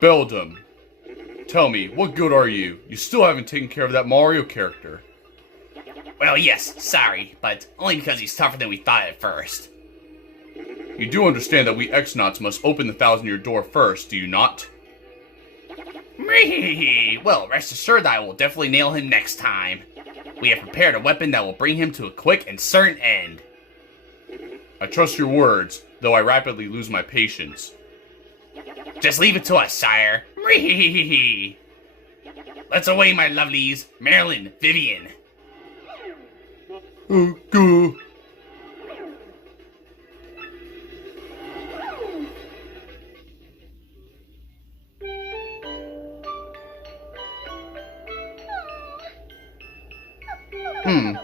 Beldum, tell me, what good are you? You still haven't taken care of that Mario character. Well, yes, sorry, but only because he's tougher than we thought at first. You do understand that we X-Nauts must open the 1,000-year door first, do you not? Well, rest assured that I will definitely nail him next time. We have prepared a weapon that will bring him to a quick and certain end. I trust your words, though I rapidly lose my patience. Just leave it to us, sire. Let's away, my lovelies. Marilyn, Vivian. Go.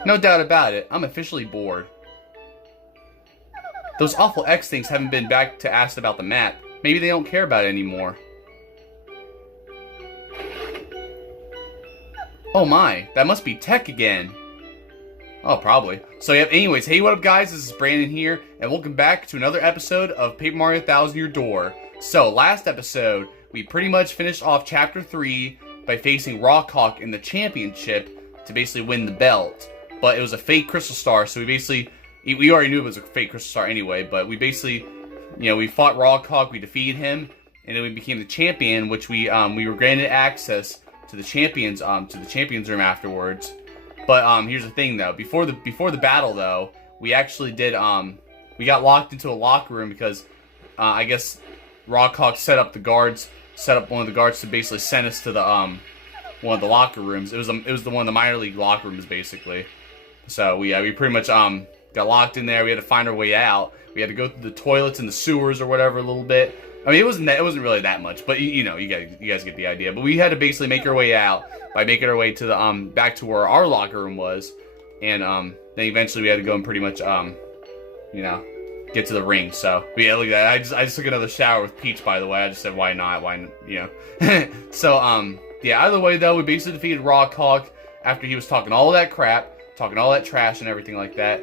No doubt about it. I'm officially bored. Those awful X things haven't been back to ask about the map. Maybe they don't care about it anymore. Oh my, that must be Tech again. Oh, probably. So yeah, anyways, hey, what up guys, this is Brandon here, and welcome back to another episode of Paper Mario 1,000-Year Door. So, last episode, we pretty much finished off Chapter 3 by facing Rockhawk in the championship to basically win the belt. But it was a fake Crystal Star, so we already knew it was a fake Crystal Star anyway, but we basically, we fought Rockhawk, we defeated him, and then we became the champion, which we were granted access to the champions room afterwards. But here's the thing though, before the battle though, we actually did we got locked into a locker room because I guess Rockhawk set up one of the guards to basically send us to the one of the locker rooms. It was the one of the minor league locker rooms basically. So we pretty much got locked in there. We had to find our way out. We had to go through the toilets and the sewers or whatever a little bit. I mean, it wasn't really that much, but you guys get the idea. But we had to basically make our way out by making our way to the back to where our locker room was, and then eventually we had to go and pretty much get to the ring. So yeah, look at that. I just took another shower with Peach, by the way. I just said why not? So yeah. Either way though, we basically defeated Rockhawk after he was talking all that crap, talking all that trash and everything like that.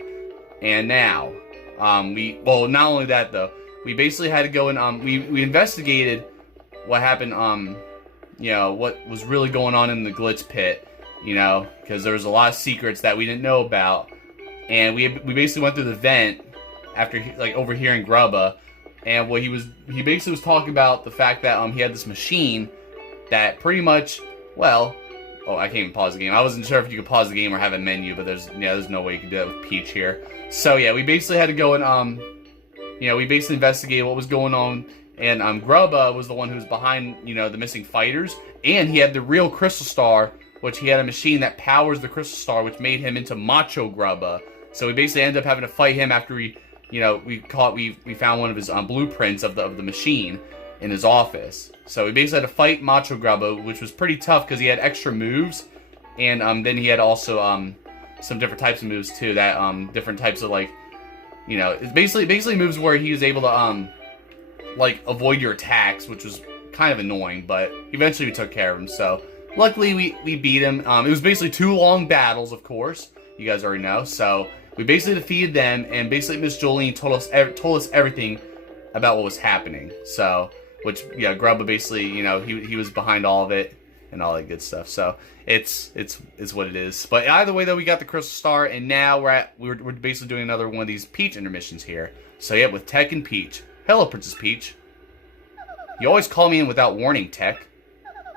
And now, not only that though, we basically had to go and we investigated what happened, what was really going on in the Glitz pit, because there was a lot of secrets that we didn't know about, and we basically went through the vent after overhearing Grubba, and he basically was talking about the fact that he had this machine that pretty much, I can't even pause the game. I wasn't sure if you could pause the game or have a menu, but there's no way you could do that with Peach here. So yeah, we basically had to go and we basically investigated what was going on, and Grubba was the one who was behind the missing fighters, and he had the real Crystal Star, which he had a machine that powers the Crystal Star, which made him into Macho Grubba. So we basically ended up having to fight him after we found one of his blueprints of the machine in his office. So we basically had to fight Macho Grubba, which was pretty tough because he had extra moves, and then he had also some different types of moves too. That different types of it's basically moves where he was able to avoid your attacks, which was kind of annoying. But eventually we took care of him. So luckily we beat him. It was basically 2 long battles, of course. You guys already know. So we basically defeated them, and basically Miss Jolene told us everything about what was happening. So, Grubba basically, he was behind all of it and all that good stuff. So it's what it is. But either way though, we got the Crystal Star, and now we're basically doing another one of these Peach intermissions here. So yeah, with Tech and Peach. Hello, Princess Peach. You always call me in without warning, Tech.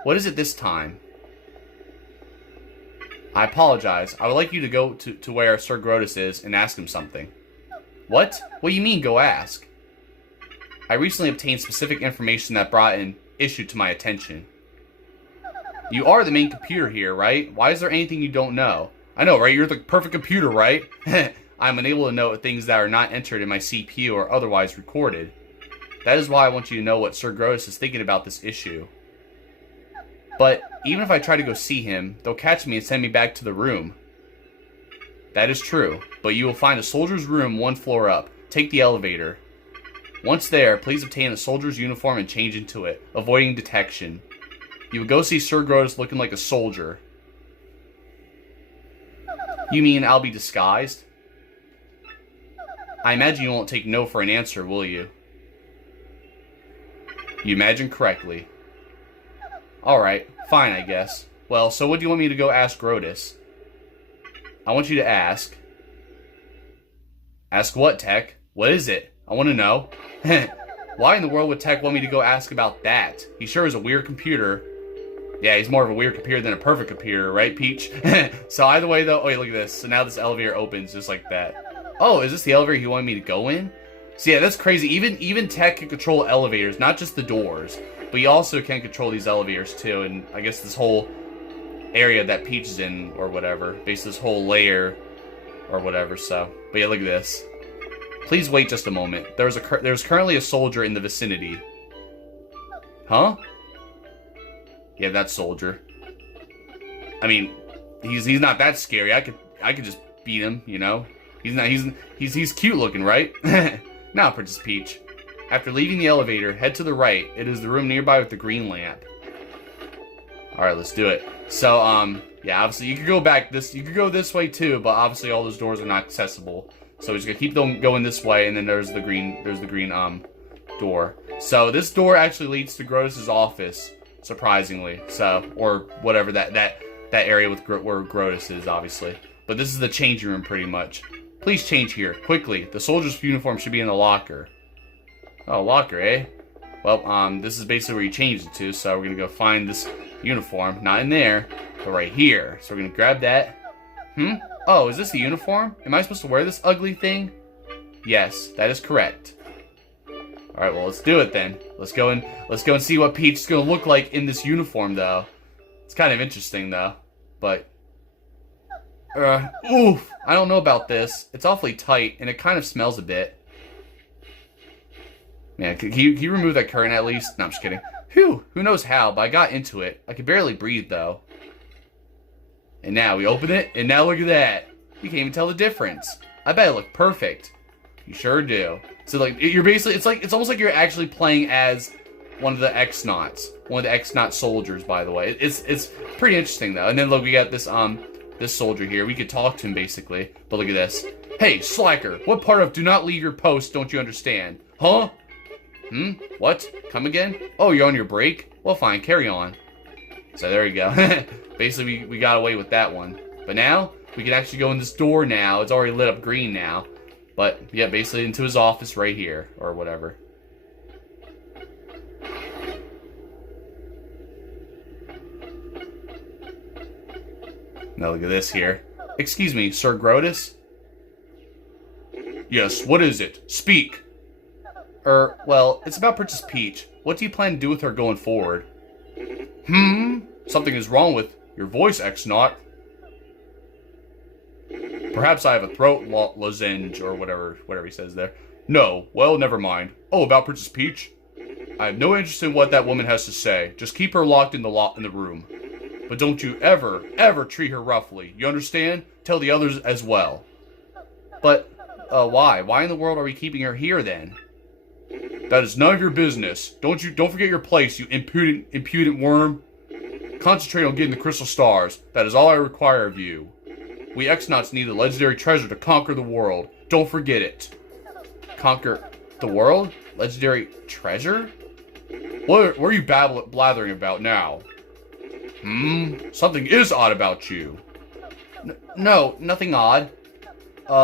What is it this time? I apologize. I would like you to go to where Sir Grodus is and ask him something. What? What do you mean, go ask? I recently obtained specific information that brought an issue to my attention. You are the main computer here, right? Why is there anything you don't know? I know, right? You're the perfect computer, right? I'm unable to note things that are not entered in my CPU or otherwise recorded. That is why I want you to know what Sir Grodus is thinking about this issue. But even if I try to go see him, they'll catch me and send me back to the room. That is true, but you will find a soldier's room 1 floor up. Take the elevator. Once there, please obtain a soldier's uniform and change into it, avoiding detection. You would go see Sir Grodus looking like a soldier. You mean I'll be disguised? I imagine you won't take no for an answer, will you? You imagine correctly. Alright, fine, I guess. Well, so what do you want me to go ask Grodus? I want you to ask. Ask what, Tech? What is it? I want to know. Why in the world would Tech want me to go ask about that? He sure is a weird computer. Yeah, he's more of a weird computer than a perfect computer, right, Peach? So either way, though... Oh, wait, look at this. So now this elevator opens just like that. Oh, is this the elevator he wanted me to go in? So yeah, that's crazy. Even Tech can control elevators, not just the doors. But he also can control these elevators, too. And I guess this whole area that Peach is in, or whatever. Basically, this whole layer, or whatever, so... But yeah, look at this. Please wait just a moment. There's currently a soldier in the vicinity. Huh? Yeah, that soldier. I mean, he's not that scary. I could just beat him, you know? He's cute looking, right? Now, Princess Peach. After leaving the elevator, head to the right. It is the room nearby with the green lamp. Alright, let's do it. So, yeah, obviously you could go back you could go this way too, but obviously all those doors are not accessible. So we're just gonna keep them going this way, and then there's the green door. So this door actually leads to Grodus' office, surprisingly. So, or whatever that area with where Grodus is, obviously. But this is the changing room, pretty much. Please change here, quickly. The soldier's uniform should be in the locker. Oh, locker, eh? Well, this is basically where you change it to, so we're gonna go find this uniform. Not in there, but right here. So we're gonna grab that. Oh, is this the uniform? Am I supposed to wear this ugly thing? Yes, that is correct. Alright, well, let's do it then. Let's go and see what Peach is gonna look like in this uniform, though. It's kind of interesting, though. But... oof! I don't know about this. It's awfully tight, and it kind of smells a bit. Man, can you remove that curtain at least? No, I'm just kidding. Whew! Who knows how, but I got into it. I could barely breathe, though. And now we open it, and now look at that. You can't even tell the difference. I bet it looked perfect. You sure do. So, like, you're basically, it's almost like you're actually playing as one of the X-Nauts. One of the X-Naut soldiers, by the way. It's pretty interesting, though. And then, look, we got this, this soldier here. We could talk to him, basically. But look at this. Hey, slacker, what part of do not leave your post don't you understand? Huh? What? Come again? Oh, you're on your break? Well, fine, carry on. So there you go. Basically, we got away with that one. But now, we can actually go in this door now. It's already lit up green now. But, yeah, basically into his office right here. Or whatever. Now look at this here. Excuse me, Sir Grodus? Yes, what is it? Speak! Well, it's about Princess Peach. What do you plan to do with her going forward? Something is wrong with your voice, X-Naut. Perhaps I have a throat lozenge, or whatever he says there. No, well, never mind. Oh, about Princess Peach? I have no interest in what that woman has to say. Just keep her locked in the room. But don't you ever treat her roughly. You understand? Tell the others as well. But, why? Why in the world are we keeping her here, then? That is none of your business. Don't forget your place, you impudent worm. Concentrate on getting the crystal stars. That is all I require of you. We X-Nauts need the legendary treasure to conquer the world. Don't forget it. Conquer the world? Legendary treasure? What are you blathering about now? Something is odd about you. No, nothing odd.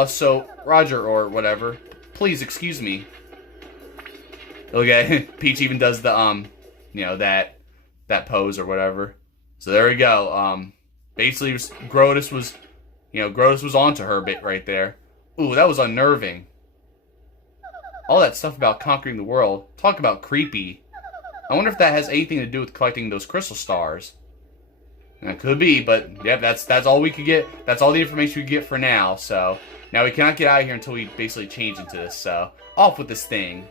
So, Roger, or whatever. Please, excuse me. Okay, Peach even does the, you know, that pose or whatever. So there we go. Basically, Grodus was onto her a bit right there. Ooh, that was unnerving. All that stuff about conquering the world. Talk about creepy. I wonder if that has anything to do with collecting those crystal stars. And it could be, but yeah, that's all we could get. That's all the information we could get for now. So now we cannot get out of here until we basically change into this. So off with this thing.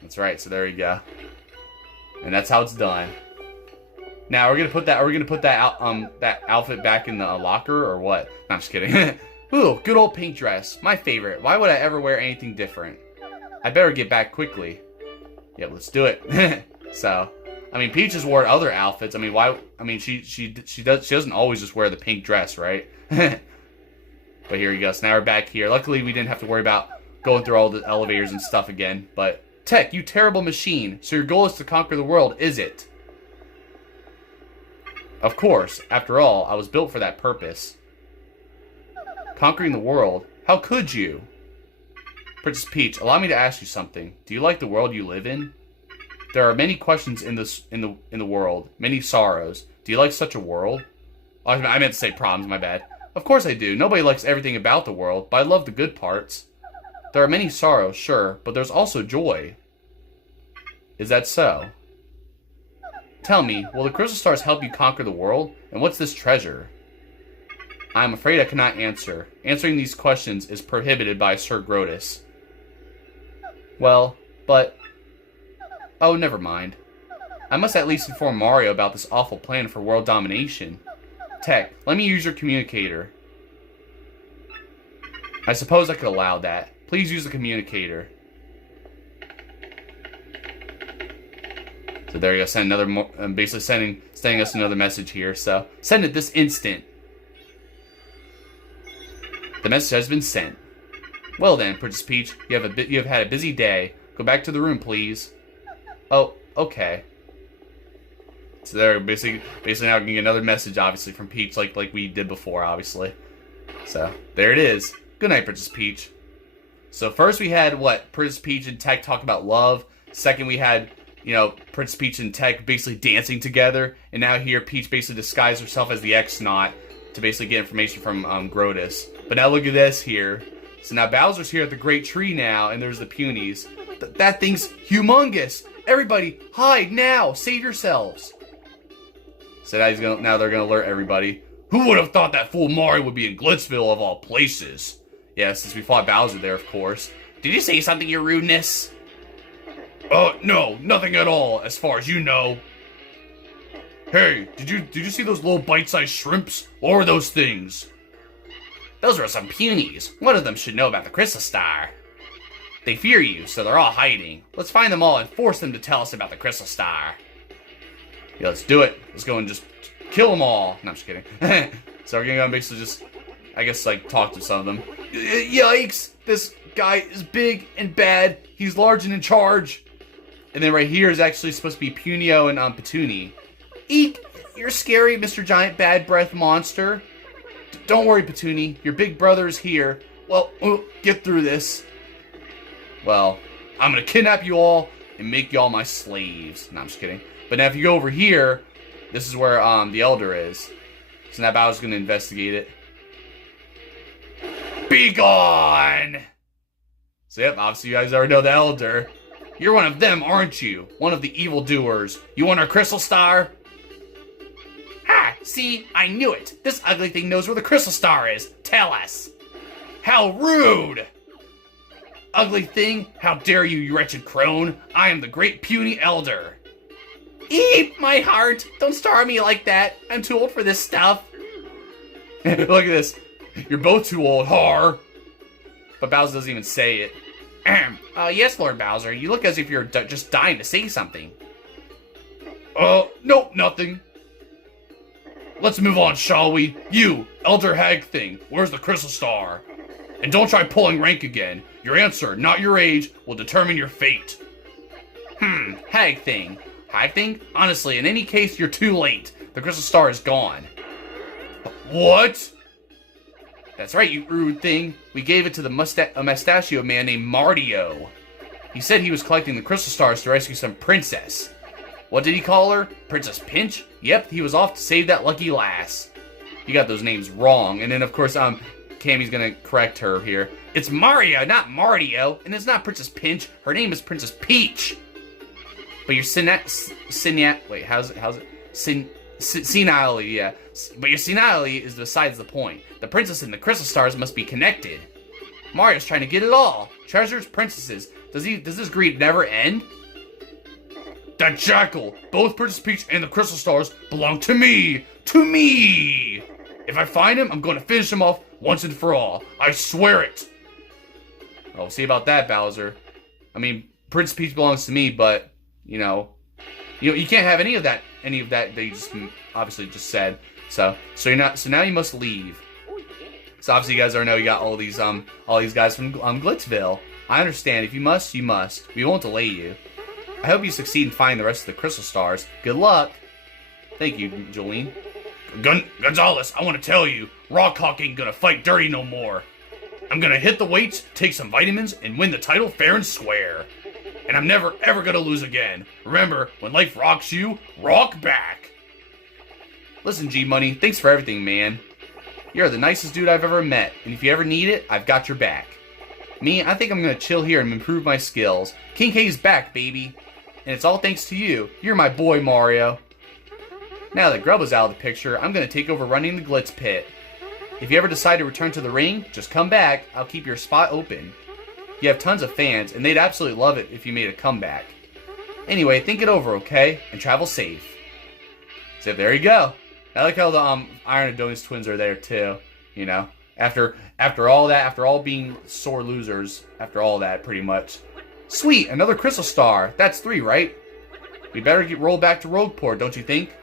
That's right. So there you go. And that's how it's done. Now we're gonna put that outfit back in the locker or what? No, I'm just kidding. Ooh, good old pink dress, my favorite. Why would I ever wear anything different? I better get back quickly. Yeah, let's do it. So, I mean, Peach has worn other outfits. I mean, why? I mean, she doesn't always just wear the pink dress, right? But here we go. So now we're back here. Luckily, we didn't have to worry about going through all the elevators and stuff again. But Tech, you terrible machine. So your goal is to conquer the world, is it? Of course, after all, I was built for that purpose. Conquering the world? How could you? Princess Peach, allow me to ask you something. Do you like the world you live in? There are many questions in the world, many sorrows. Do you like such a world? Oh, I meant to say problems, my bad. Of course I do. Nobody likes everything about the world, but I love the good parts. There are many sorrows, sure, but there's also joy. Is that so? Tell me, will the crystal stars help you conquer the world? And what's this treasure? I am afraid I cannot answer. Answering these questions is prohibited by Sir Grodus. Well, but... Oh, never mind. I must at least inform Mario about this awful plan for world domination. Tech, let me use your communicator. I suppose I could allow that. Please use the communicator. So there you go. Send another. Basically sending us another message here. So send it this instant. The message has been sent. Well then, Princess Peach, you have had a busy day. Go back to the room, please. Oh, okay. So there, basically now we can get another message, obviously, from Peach, like we did before, obviously. So there it is. Good night, Princess Peach. So first we had what? Princess Peach and Tech talk about love. Second we had, you know, Princess Peach and Tech basically dancing together. And now here Peach basically disguised herself as the X-Naut to basically get information from Grodus. But now look at this here. So now Bowser's here at the Great Tree now, and there's the Punis. That thing's humongous. Everybody, hide now! Save yourselves! So now they're gonna alert everybody. Who would have thought that fool Mario would be in Glitzville of all places? Yeah, since we fought Bowser there, of course. Did you say something, your rudeness? No, nothing at all, as far as you know. Hey, did you see those little bite-sized shrimps? What were those things? Those were some Punis. One of them should know about the Crystal Star. They fear you, so they're all hiding. Let's find them all and force them to tell us about the Crystal Star. Yeah, let's do it. Let's go and just kill them all. No, I'm just kidding. So we're gonna go and basically just, I guess, like, talk to some of them. Yikes! This guy is big and bad. He's large and in charge. And then right here is actually supposed to be Punio and Puni. Eek! You're scary, Mr. Giant Bad Breath Monster. Don't worry, Puni. Your big brother is here. Well, get through this. Well, I'm gonna kidnap you all and make y'all my slaves. No, I'm just kidding. But now if you go over here, this is where the Elder is. So now Bowser's gonna investigate it. Be gone! So yep, obviously you guys already know the Elder. You're one of them, aren't you? One of the evildoers. You want our Crystal Star? Ha! See? I knew it! This ugly thing knows where the Crystal Star is! Tell us! How rude! Ugly thing! How dare you, you wretched crone! I am the great puny Elder! Eep! My heart! Don't star me like that! I'm too old for this stuff! Look at this! You're both too old, har! But Bowser doesn't even say it. Yes, Lord Bowser, you look as if you're just dying to say something. Nope, nothing. Let's move on, shall we? You, Elder Hag thing, where's the Crystal Star? And don't try pulling rank again. Your answer, not your age, will determine your fate. Hag thing. Hag thing? Honestly, in any case, you're too late. The Crystal Star is gone. What? That's right, you rude thing. We gave it to a mustachio man named Mario. He said he was collecting the Crystal Stars to rescue some princess. What did he call her? Princess Pinch? Yep, he was off to save that lucky lass. You got those names wrong. And then, of course, Cammy's gonna correct her here. It's Mario, not Mardio. And it's not Princess Pinch. Her name is Princess Peach. But your wait, how's it? Senility, yeah. But your senility is besides the point. The princess and the Crystal Stars must be connected. Mario's trying to get it all. Treasures, princesses. Does this greed never end? That jackal! Both Princess Peach and the Crystal Stars belong to me! To me! If I find him, I'm going to finish him off once and for all. I swear it! Well, we'll see about that, Bowser. I mean, Princess Peach belongs to me, but, you can't have any of that that you just obviously just said. So now you must leave. So obviously you guys already know you got all these guys from Glitzville. I understand. If you must, you must. We won't delay you. I hope you succeed in finding the rest of the Crystal Stars. Good luck. Thank you, Jolene. Gonzalez, I want to tell you, Rawkhawk ain't gonna fight dirty no more. I'm gonna hit the weights, take some vitamins, and win the title fair and square. And I'm never ever gonna lose again. Remember, when life rocks you, rock back. Listen, G-Money, thanks for everything, man. You're the nicest dude I've ever met, and if you ever need it, I've got your back. Me, I think I'm gonna chill here and improve my skills. King K's back, baby. And it's all thanks to you. You're my boy, Mario. Now that Grub is out of the picture, I'm gonna take over running the Glitz Pit. If you ever decide to return to the ring, just come back. I'll keep your spot open. You have tons of fans, and they'd absolutely love it if you made a comeback. Anyway, think it over, okay? And travel safe. So there you go. I like how the Iron Adonis twins are there too. You know, after all that, after all being sore losers, after all that, pretty much. Sweet, another crystal star. That's 3, right? We better roll back to Rogueport, don't you think?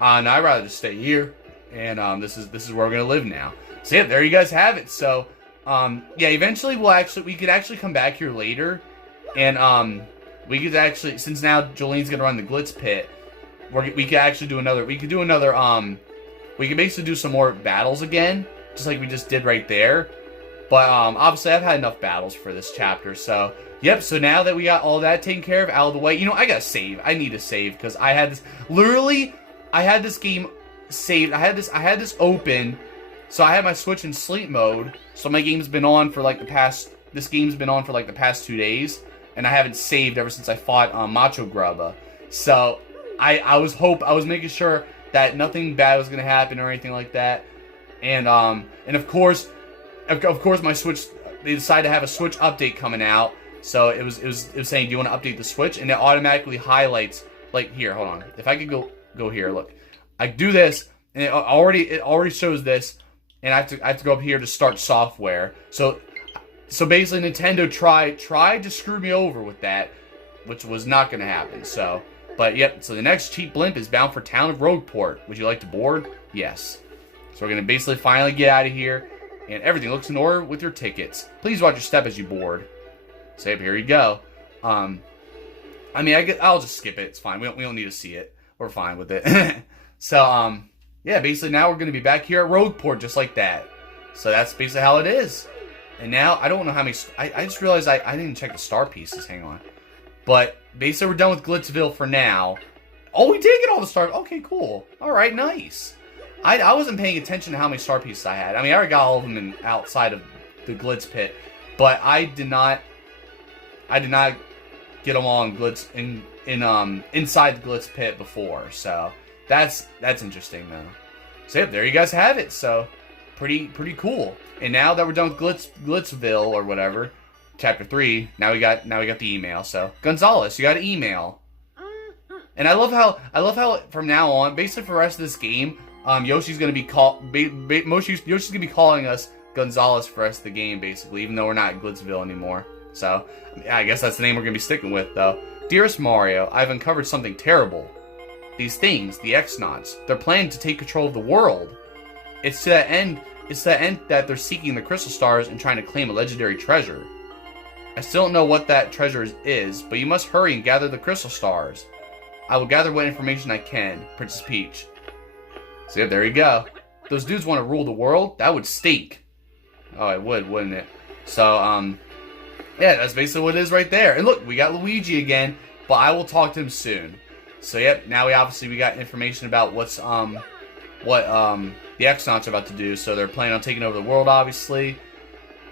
No, I'd rather just stay here. And this is where we're gonna live now. So yeah, there you guys have it. So yeah, eventually we could actually come back here later, and we could actually, since now Jolene's gonna run the Glitz Pit, we could actually do another. We could basically do some more battles again, just like we just did right there. But obviously I've had enough battles for this chapter, so yep. So now that we got all that taken care of, out of the way, you know, I gotta save. I need to save because I had this literally. I had this game saved. I had this open, so I had my Switch in sleep mode. So my game's been on for like the past. This game's been on for like the past 2 days, and I haven't saved ever since I fought Macho Grubba. So I was making sure that nothing bad was gonna happen or anything like that, and of course my Switch. They decided to have a Switch update coming out, so it was saying, do you want to update the Switch? And it automatically highlights, like, here, hold on. If I could go here, look. I do this, and it already shows this, and I have to go up here to start software. So basically Nintendo tried to screw me over with that, which was not gonna happen. So, but yep, so the next cheap blimp is bound for town of Rogueport. Would you like to board? Yes. So we're gonna basically finally get out of here, and everything looks in order with your tickets. Please watch your step as you board. So yep, here you go. I mean, I'll just skip it. It's fine. We don't need to see it. We're fine with it. So, yeah, basically now we're going to be back here at Rogueport just like that. So that's basically how it is. And now, I don't know how many... I just realized I didn't even check the star pieces. Hang on. But basically we're done with Glitzville for now. Oh, we did get all the stars. Okay, cool. Alright, nice. I wasn't paying attention to how many star pieces I had. I mean, I already got all of them outside of the Glitz Pit. But I did not get them all in inside the Glitz Pit before. So... That's interesting though. So yep, there you guys have it. So pretty cool. And now that we're done with Glitzville or whatever, chapter 3, now we got the email. So Gonzalez, you got an email. And I love how from now on, basically for the rest of this game, Yoshi's gonna be Yoshi's gonna be calling us Gonzalez for the rest of the game, basically, even though we're not in Glitzville anymore. So yeah, I guess that's the name we're gonna be sticking with though. Dearest Mario, I've uncovered something terrible. These things, the X-Nauts, they're planning to take control of the world. It's to that end that they're seeking the crystal stars and trying to claim a legendary treasure. I still don't know what that treasure is, but you must hurry and gather the crystal stars. I will gather what information I can, Princess Peach. So yeah, there you go. If those dudes want to rule the world, that would stink. Oh, it would, wouldn't it? So, yeah, that's basically what it is right there. And look, we got Luigi again, but I will talk to him soon. So yep, now we got information about what the X-Nauts are about to do. So they're planning on taking over the world, obviously,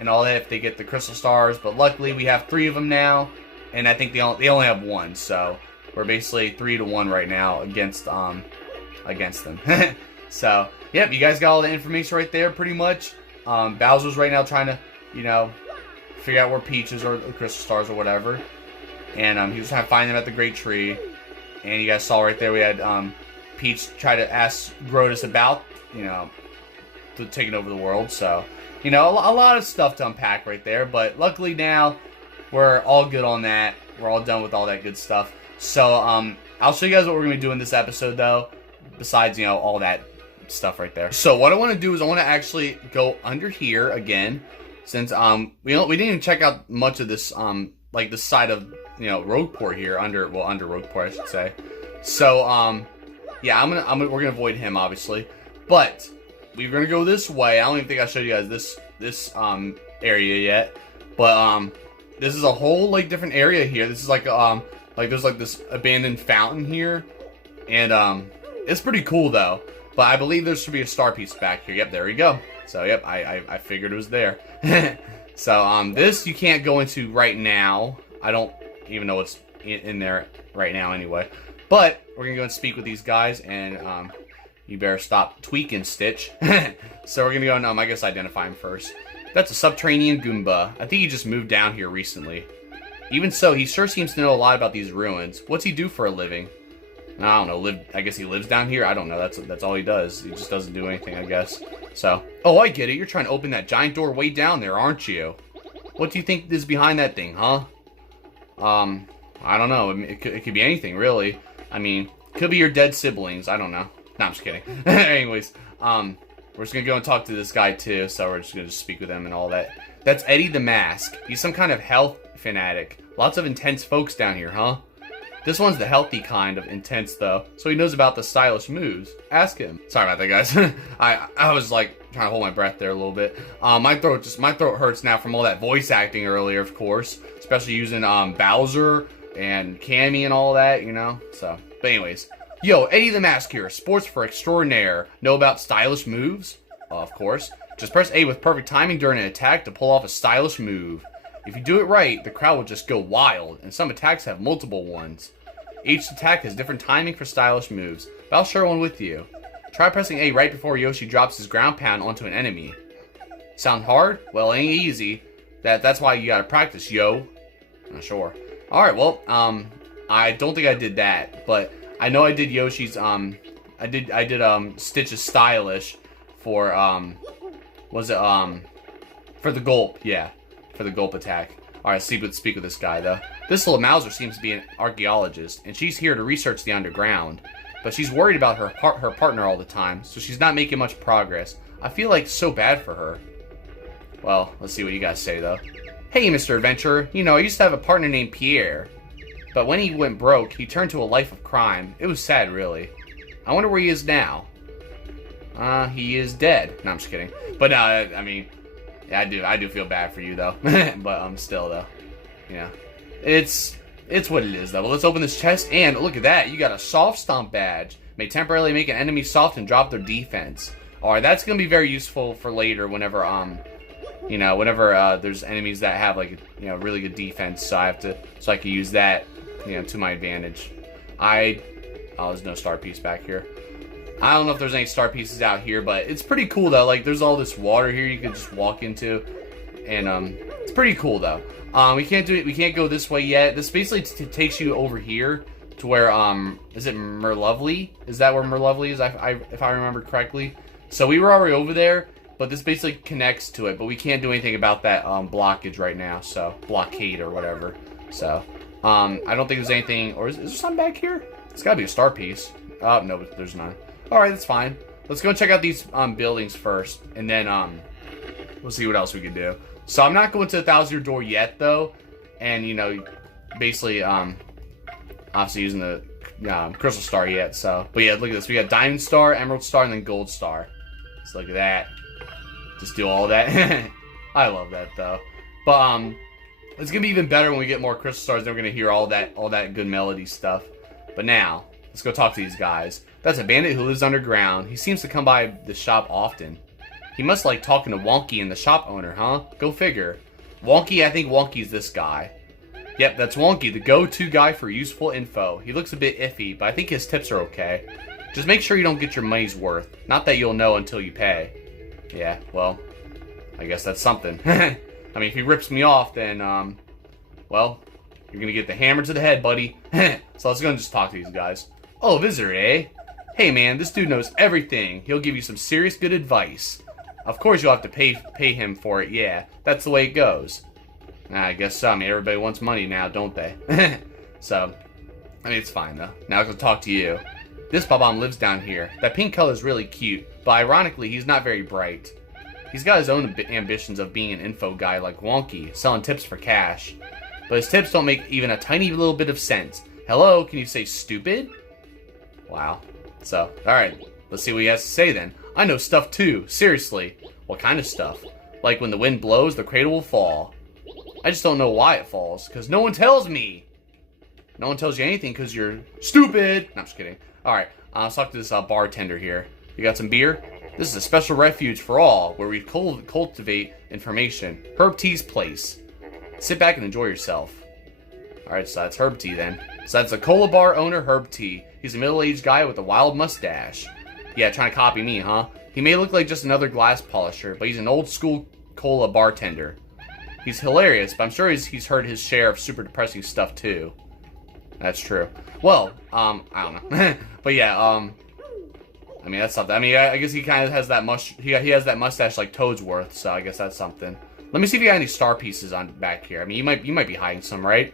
and all that if they get the crystal stars. But luckily we have 3 of them now, and I think they only have 1. So we're basically 3-1 right now against them. So yep, you guys got all the information right there, pretty much. Bowser's right now trying to, you know, figure out where Peach is or the crystal stars or whatever, and he was trying to find them at the Great Tree. And you guys saw right there we had Peach try to ask Grodus about, you know, taking over the world. So, you know, a lot of stuff to unpack right there. But luckily now we're all good on that. We're all done with all that good stuff. So I'll show you guys what we're going to be doing in this episode, though, besides, you know, all that stuff right there. So what I want to do is I want to actually go under here again, since we didn't even check out much of this like the side of, you know, Rogueport here, under Rogueport, I should say. So, yeah, we're gonna avoid him, obviously. But we're gonna go this way. I don't even think I showed you guys this area yet. But this is a whole like different area here. This is like there's like this abandoned fountain here, and it's pretty cool though. But I believe there should be a star piece back here. Yep, there we go. So yep, I figured it was there. So this you can't go into right now. I don't even know what's in there right now anyway. But we're gonna go and speak with these guys, and you better stop tweaking, Stitch. So we're gonna go and I guess identify him first. That's a subterranean Goomba. I think he just moved down here recently. Even so, he sure seems to know a lot about these ruins. What's he do for a living? I don't know. I guess he lives down here. I don't know. That's all he does. He just doesn't do anything, I guess. So, oh, I get it. You're trying to open that giant door way down there, aren't you? What do you think is behind that thing, huh? I don't know. It could be anything, really. I mean, could be your dead siblings. I don't know. No, I'm just kidding. Anyways, we're just gonna go and talk to this guy too. So we're just gonna speak with him and all that. That's Eddie the Mask. He's some kind of health fanatic. Lots of intense folks down here, huh? This one's the healthy kind of intense, though, so he knows about the stylish moves. Ask him. Sorry about that, guys. I was like trying to hold my breath there a little bit. My throat hurts now from all that voice acting earlier, of course, especially using Bowser and Cammy and all that, you know. So, but anyways, yo, Eddie the Mask here, sports for extraordinaire. Know about stylish moves? Of course. Just press A with perfect timing during an attack to pull off a stylish move. If you do it right, the crowd will just go wild, and some attacks have multiple ones. Each attack has different timing for stylish moves, but I'll share one with you. Try pressing A right before Yoshi drops his ground pound onto an enemy. Sound hard? Well, it ain't easy. That's why you gotta practice, yo. Not sure. Alright, well, I don't think I did that, but I know I did Yoshi's, I did Stitch's stylish for, for the gulp, yeah. For the gulp attack. Alright, let's speak with this guy, though. This little Mouser seems to be an archaeologist, and she's here to research the underground. But she's worried about her partner all the time, so she's not making much progress. I feel like so bad for her. Well, let's see what you guys say, though. Hey, Mr. Adventurer, you know, I used to have a partner named Pierre. But when he went broke, he turned to a life of crime. It was sad, really. I wonder where he is now. He is dead. No, I'm just kidding. But, I mean... Yeah, I do feel bad for you, though. But, still, though. Yeah. It's what it is, though. Well, let's open this chest, and look at that. You got a Soft Stomp badge. May temporarily make an enemy soft and drop their defense. Alright, that's gonna be very useful for later whenever, whenever there's enemies that have, like, you know, really good defense. So I can use that, you know, to my advantage. Oh, there's no star piece back here. I don't know if there's any star pieces out here, but it's pretty cool, though. Like, there's all this water here you can just walk into, and, it's pretty cool, though. We can't go this way yet. This basically takes you over here to where, is it Merlovely? Is that where Merlovely is, if I remember correctly? So we were already over there, but this basically connects to it, but we can't do anything about that, blockage right now, so, blockade or whatever. So, I don't think there's anything, or is there something back here? It's gotta be a star piece. Oh, no, there's none. Alright, that's fine. Let's go check out these buildings first, and then we'll see what else we can do. So I'm not going to the 1,000-year door yet, though, and, you know, basically, obviously using the Crystal Star yet, so. But yeah, look at this. We got Diamond Star, Emerald Star, and then Gold Star. So look at that. Just do all that. I love that, though. But, it's gonna be even better when we get more Crystal Stars, then we're gonna hear all that good melody stuff. But now, let's go talk to these guys. That's a bandit who lives underground. He seems to come by the shop often. He must like talking to Wonky and the shop owner, huh? Go figure. Wonky, I think Wonky's this guy. Yep, that's Wonky, the go-to guy for useful info. He looks a bit iffy, but I think his tips are okay. Just make sure you don't get your money's worth. Not that you'll know until you pay. Yeah, well, I guess that's something. I mean, if he rips me off, then, well, you're gonna get the hammer to the head, buddy. So let's go and just talk to these guys. Oh, visitor, eh? Hey, man, this dude knows everything. He'll give you some serious good advice. Of course you'll have to pay him for it, yeah. That's the way it goes. I guess so. I mean, everybody wants money now, don't they? So, I mean, it's fine, though. Now I'll talk to you. This Bob-omb lives down here. That pink color is really cute, but ironically, he's not very bright. He's got his own ambitions of being an info guy like Wonky, selling tips for cash. But his tips don't make even a tiny little bit of sense. Hello, can you say stupid? Wow. So, alright, let's see what he has to say then. I know stuff too, seriously. What kind of stuff? Like when the wind blows, the cradle will fall. I just don't know why it falls, because no one tells me. No one tells you anything because you're stupid. No, I'm just kidding. Alright, let's talk to this bartender here. You got some beer? This is a special refuge for all, where we cultivate information. Herb Tea's place. Sit back and enjoy yourself. Alright, so that's Herb Tea then. So that's a cola bar owner, Herb Tea. He's a middle-aged guy with a wild mustache. Yeah, trying to copy me, huh? He may look like just another glass polisher, but he's an old-school cola bartender. He's hilarious, but I'm sure he's heard his share of super depressing stuff too. That's true. Well, I don't know. But yeah, I mean, that's something. I mean, I guess he kind of has that he has that mustache like Toadsworth, so I guess that's something. Let me see if you got any star pieces on back here. I mean, you might be hiding some, right?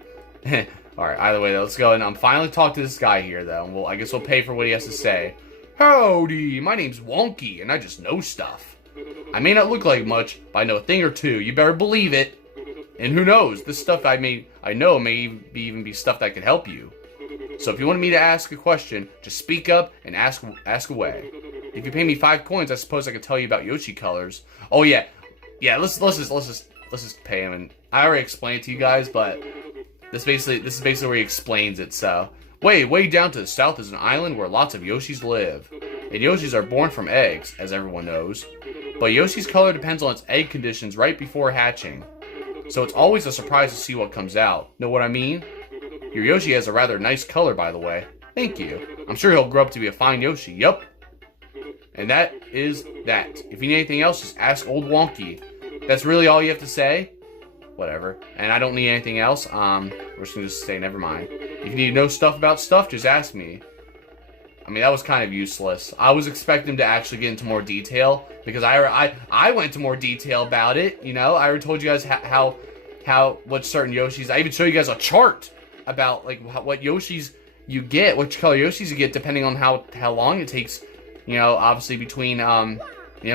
Alright, either way, let's go and finally talk to this guy here, though. And I guess we'll pay for what he has to say. Howdy, my name's Wonky, and I just know stuff. I may not look like much, but I know a thing or two. You better believe it. And who knows, this stuff I know may even be stuff that could help you. So if you want me to ask a question, just speak up and ask away. If you pay me 5 coins, I suppose I could tell you about Yoshi colors. Oh yeah, let's just pay him. And I already explained it to you guys, but this is basically where he explains it. So way down to the south is an island where lots of Yoshis live, and Yoshis are born from eggs, as everyone knows. But Yoshi's color depends on its egg conditions right before hatching. So it's always a surprise to see what comes out. Know what I mean? Your Yoshi has a rather nice color, by the way. Thank you. I'm sure he'll grow up to be a fine Yoshi. Yup. And that is that. If you need anything else, just ask old Wonky. That's really all you have to say? Whatever. And I don't need anything else. We're just gonna say never mind. If you need to know stuff about stuff, just ask me. I mean, that was kind of useless. I was expecting him to actually get into more detail, because I went into more detail about it, you know? I already told you guys what certain Yoshis... I even showed you guys a chart about, like, what Yoshis you get, which color Yoshis you get, depending on how long it takes, you know, obviously between, you know,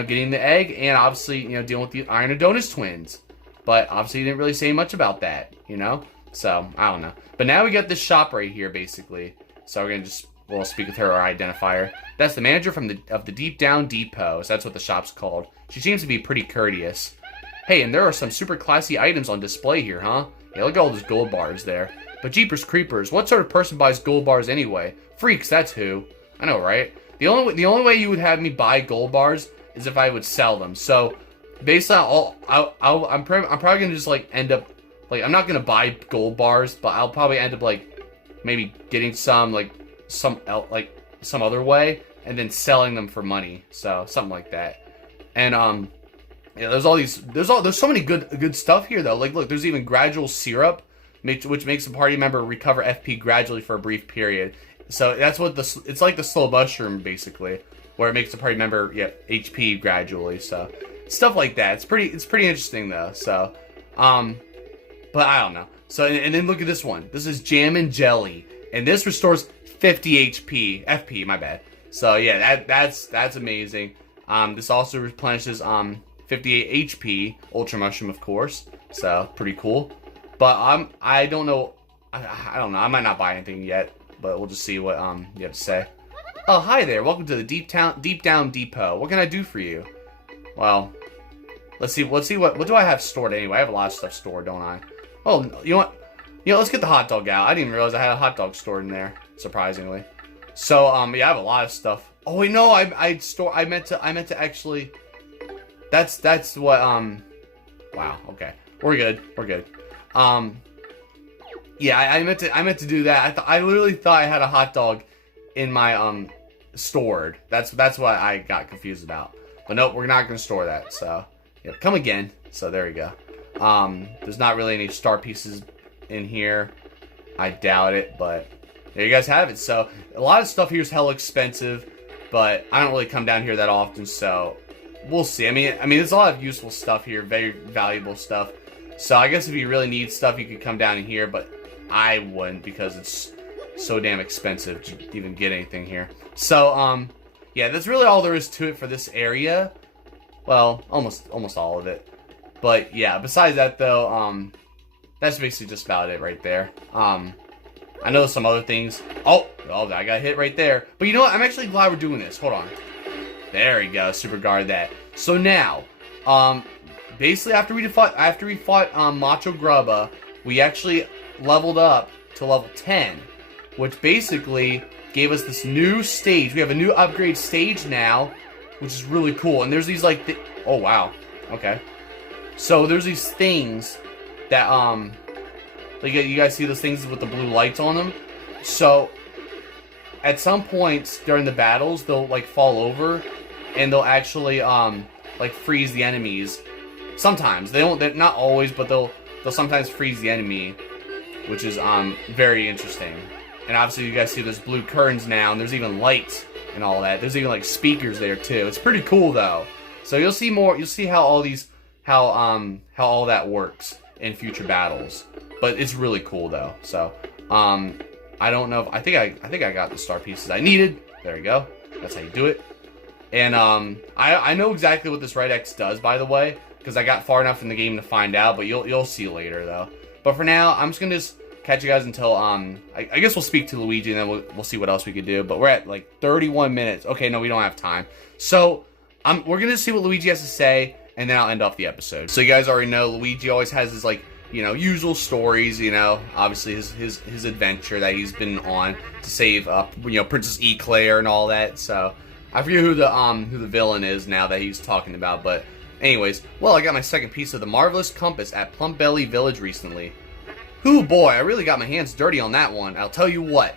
getting the egg and obviously, you know, dealing with the Iron Adonis twins. But obviously, he didn't really say much about that, you know? So, I don't know. But now we got this shop right here, basically. So we're gonna just... We'll speak with her, our identifier. That's the manager of the Deepdown Depot. So that's what the shop's called. She seems to be pretty courteous. Hey, and there are some super classy items on display here, huh? Yeah, look at all those gold bars there. But jeepers creepers, what sort of person buys gold bars anyway? Freaks, that's who. I know, right? The only way you would have me buy gold bars is if I would sell them. So, based on all, I'm probably gonna just like end up like I'm not gonna buy gold bars, but I'll probably end up like maybe getting some like some other way and then selling them for money, so something like that. And yeah, there's so many good stuff here though. Like look, there's even gradual syrup which makes a party member recover FP gradually for a brief period. So that's what it's like the slow mushroom basically, where it makes the party member HP gradually. So stuff like that. It's pretty interesting though. So but I don't know. So and then look at this one. This is Jammin Jelly, and this restores 50 FP, my bad. So yeah, that's amazing. This also replenishes 58 HP, Ultra Mushroom of course. So pretty cool. But I don't know. I don't know. I might not buy anything yet, but we'll just see what you have to say. Oh, hi there. Welcome to the Deepdown Depot. What can I do for you? Well, let's see what do I have stored anyway? I have a lot of stuff stored, don't I? Oh, you know what? You know, let's get the hot dog out. I didn't even realize I had a hot dog stored in there, surprisingly. So, yeah, I have a lot of stuff. Oh wait, no, I meant to actually. That's what wow, okay. We're good. Yeah, I meant to do that. I literally thought I had a hot dog in my stored. That's what I got confused about. But nope, we're not gonna store that. So, yeah, come again. So there we go. There's not really any star pieces in here. I doubt it, but there you guys have it. So a lot of stuff here is hella expensive, but I don't really come down here that often, so we'll see. I mean, there's a lot of useful stuff here, very valuable stuff. So I guess if you really need stuff, you could come down in here, but I wouldn't because it's so damn expensive to even get anything here. So yeah, that's really all there is to it for this area. Well, almost all of it. But yeah, besides that though, that's basically just about it right there. I I know some other things. Oh, I got hit right there. But you know what? I'm actually glad we're doing this. Hold on. There we go. Super guard that. So now, basically after we fought Macho Grubba, we actually leveled up to level 10, which basically gave us this new stage. We have a new upgrade stage now, which is really cool. And there's these like, oh wow, okay. So there's these things that like you guys see those things with the blue lights on them. So at some points during the battles, they'll like fall over, and they'll actually like freeze the enemies. Sometimes they're not always, but they'll sometimes freeze the enemy, which is very interesting. And obviously you guys see there's blue curtains now, and there's even lights and all that. There's even like speakers there too. It's pretty cool though. So you'll see more. You'll see how all that works in future battles. But it's really cool though. So I don't know if I think I got the star pieces I needed. There we go. That's how you do it. And I know exactly what this right X does, by the way, because I got far enough in the game to find out. But you'll see later though. But for now, I'm just gonna catch you guys until I guess we'll speak to Luigi, and then we'll see what else we could do. But we're at like 31 minutes. Okay, no, we don't have time. So we're gonna see what Luigi has to say, and then I'll end off the episode. So you guys already know Luigi always has his like, you know, usual stories. You know, obviously his adventure that he's been on to save you know, Princess Eclair and all that. So I forget who the villain is now that he's talking about, but anyways, well, I got my second piece of the marvelous compass at Plumbelly Village recently. Ooh boy, I really got my hands dirty on that one. I'll tell you what,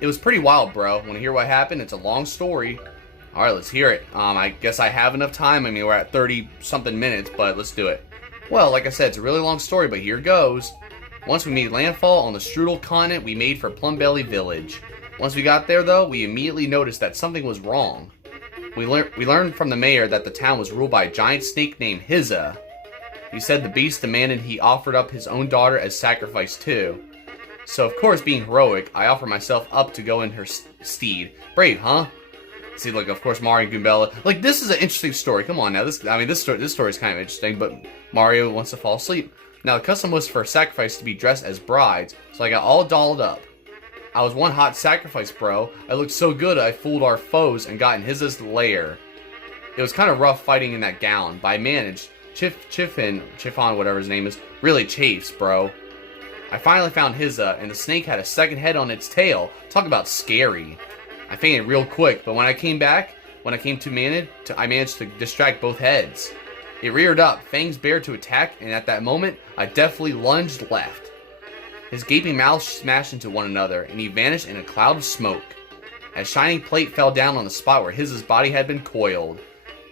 it was pretty wild, bro. Want to hear what happened? It's a long story. All right, let's hear it. I guess I have enough time. I mean, we're at 30-something minutes, but let's do it. Well, like I said, it's a really long story, but here goes. Once we made landfall on the Strudel continent we made for Plumbelly Village. Once we got there, though, we immediately noticed that something was wrong. We learned from the mayor that the town was ruled by a giant snake named Hizza. He said the beast demanded he offered up his own daughter as sacrifice too. So of course, being heroic, I offer myself up to go in her steed. Brave, huh? See, like, of course, Mario and Goombella. Like, this is an interesting story. Come on now, this story is kind of interesting. But Mario wants to fall asleep. Now, the custom was for a sacrifice to be dressed as brides, so I got all dolled up. I was one hot sacrifice, bro. I looked so good I fooled our foes and got in Hizza's lair. It was kind of rough fighting in that gown, but I managed. Chiffon, whatever his name is, really chafes, bro. I finally found Hizza, and the snake had a second head on its tail. Talk about scary. I fainted real quick, but when I came to I managed to distract both heads. It reared up, fangs bared to attack, and at that moment, I deftly lunged left. His gaping mouths smashed into one another, and he vanished in a cloud of smoke. A shining plate fell down on the spot where Hizza's body had been coiled.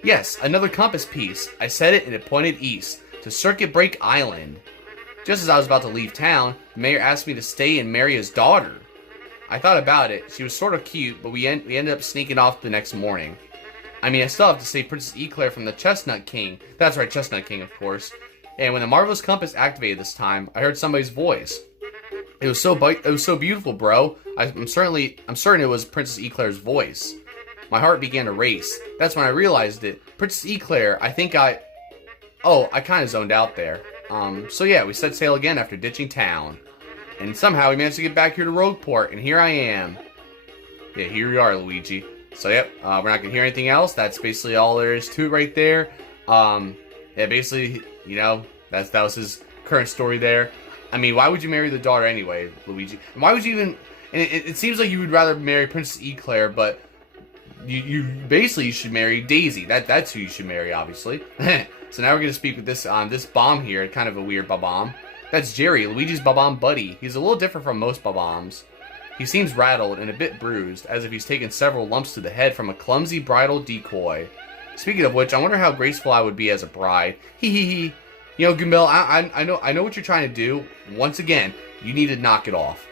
Yes, another compass piece. I set it and it pointed east, to Circuit Break Island. Just as I was about to leave town, the mayor asked me to stay and marry his daughter. I thought about it. She was sort of cute, but we ended up sneaking off the next morning. I mean, I still have to save Princess Eclair from the Chestnut King. That's right, Chestnut King, of course. And when the marvelous compass activated this time, I heard somebody's voice. It was so beautiful, bro. I'm certain it was Princess Eclair's voice. My heart began to race. That's when I realized it. Princess Eclair, I kind of zoned out there. So yeah, we set sail again after ditching town. And somehow we managed to get back here to Rogueport, and here I am. Yeah, here we are, Luigi. So yep, we're not gonna hear anything else. That's basically all there is to it right there. Yeah, basically, you know, that was his current story there. I mean, why would you marry the daughter anyway, Luigi? And why would you even... And it seems like you would rather marry Princess Eclair, but... You basically should marry Daisy. That's who you should marry, obviously. So now we're gonna speak with this bomb here, kind of a weird bomb. That's Jerry, Luigi's bomb buddy. He's a little different from most bombs. He seems rattled and a bit bruised, as if he's taken several lumps to the head from a clumsy bridal decoy. Speaking of which, I wonder how graceful I would be as a bride. Hee hee hee. You know, Goombella, I know what you're trying to do. Once again, you need to knock it off.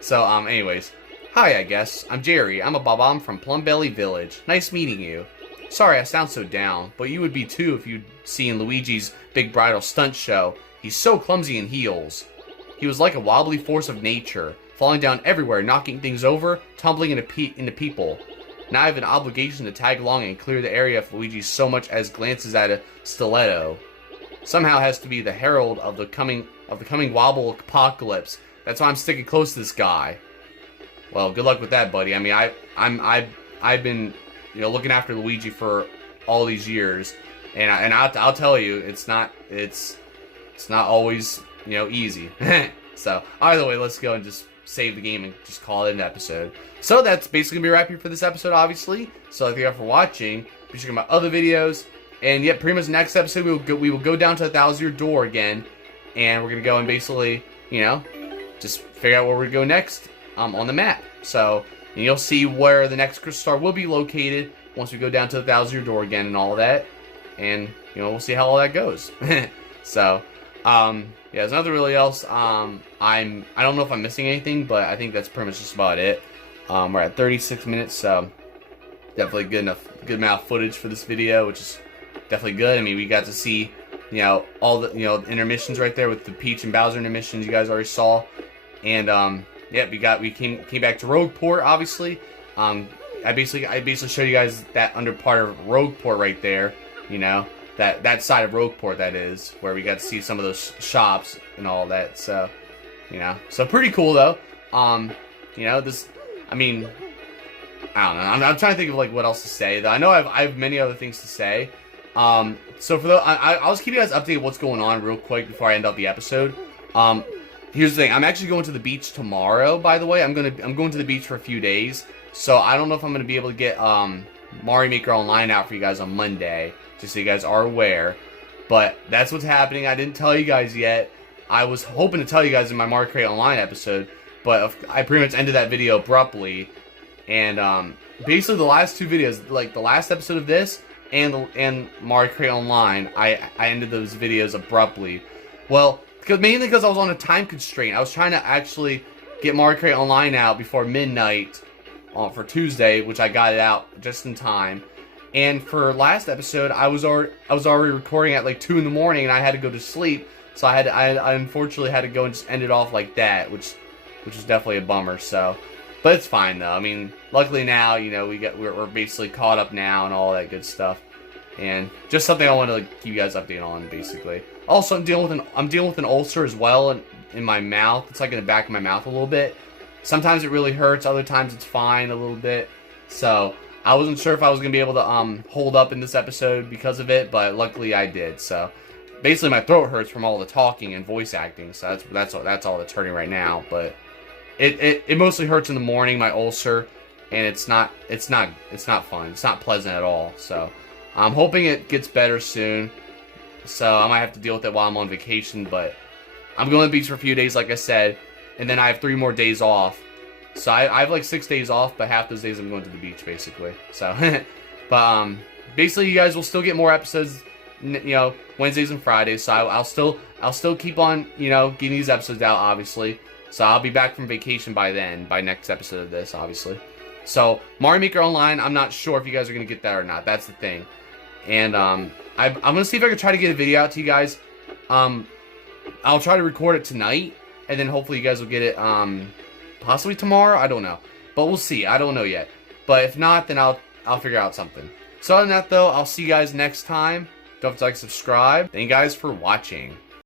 So, anyways. Hi, I guess. I'm Jerry. I'm a bomb from Plumbelly Village. Nice meeting you. Sorry I sound so down, but you would be too if you'd seen Luigi's big bridal stunt show. He's so clumsy in heels. He was like a wobbly force of nature, falling down everywhere, knocking things over, tumbling into people. Now I have an obligation to tag along and clear the area if Luigi so much as glances at a stiletto. Somehow has to be the herald of the coming wobble apocalypse That's why I'm sticking close to this guy. Well, good luck with that, buddy. I mean, I've been, you know, looking after Luigi for all these years, and I'll tell you, it's not always, you know, easy. So either way, let's go and just save the game and just call it an episode. So that's basically gonna be a wrap here for this episode, obviously. So thank you all for watching. Be sure to check out my other videos. And yet, pretty much next episode we will go down to the 1,000-year door again, and we're gonna go and basically, you know, just figure out where we go next on the map. So and you'll see where the next crystal star will be located once we go down to the 1,000-year door again and all of that. And you know, we'll see how all that goes. So yeah, there's nothing really else. I don't know if I'm missing anything, but I think that's pretty much just about it. We're at 36 minutes, so definitely good amount of footage for this video, which is definitely good. I mean, we got to see, you know, all the, you know, intermissions right there with the Peach and Bowser intermissions you guys already saw. And yeah, we came back to Rogueport, obviously. I basically showed you guys that under part of Rogueport right there, you know, that side of Rogueport, that is, where we got to see some of those shops and all that. So, you know, so pretty cool though. You know, this, I mean, I don't know. I'm trying to think of like what else to say. I know I have many other things to say. So for the, I'll just keep you guys updated what's going on real quick before I end up the episode. Here's the thing. I'm actually going to the beach tomorrow, by the way. I'm going to the beach for a few days. So I don't know if I'm going to be able to get Mario Maker Online out for you guys on Monday, just so you guys are aware. But that's what's happening. I didn't tell you guys yet. I was hoping to tell you guys in my Mario Kart Online episode, but I pretty much ended that video abruptly. And basically the last two videos, like the last episode of this and Mario Kart Online, I ended those videos abruptly. Well, mainly because I was on a time constraint. I was trying to actually get Mario Kart Online out before midnight for Tuesday, which I got it out just in time. And for last episode, I was already recording at like 2 in the morning, and I had to go to sleep. So I unfortunately had to go and just end it off like that, which was definitely a bummer. So, but it's fine though. I mean, luckily now, you know, we're basically caught up now and all that good stuff. And just something I want to like, keep you guys updated on, basically. Also, I'm dealing with an ulcer as well in my mouth. It's like in the back of my mouth a little bit. Sometimes it really hurts. Other times it's fine a little bit. So I wasn't sure if I was gonna be able to hold up in this episode because of it, but luckily I did. So basically, my throat hurts from all the talking and voice acting. So that's all that's hurting right now. But it mostly hurts in the morning, my ulcer, and it's not fun. It's not pleasant at all. So I'm hoping it gets better soon. So I might have to deal with it while I'm on vacation, but I'm going to the beach for a few days, like I said, and then I have 3 more days off. So I have like 6 days off, but half those days I'm going to the beach, basically. So, but basically, you guys will still get more episodes, you know, Wednesdays and Fridays. So I'll still keep on, you know, getting these episodes out, obviously. So I'll be back from vacation by then, by next episode of this, obviously. So Mario Maker Online, I'm not sure if you guys are going to get that or not. That's the thing. And I'm going to see if I can try to get a video out to you guys. I'll try to record it tonight, and then hopefully you guys will get it possibly tomorrow. I don't know. But we'll see. I don't know yet. But if not, then I'll figure out something. So other than that, though, I'll see you guys next time. Don't forget to like, subscribe. Thank you guys for watching.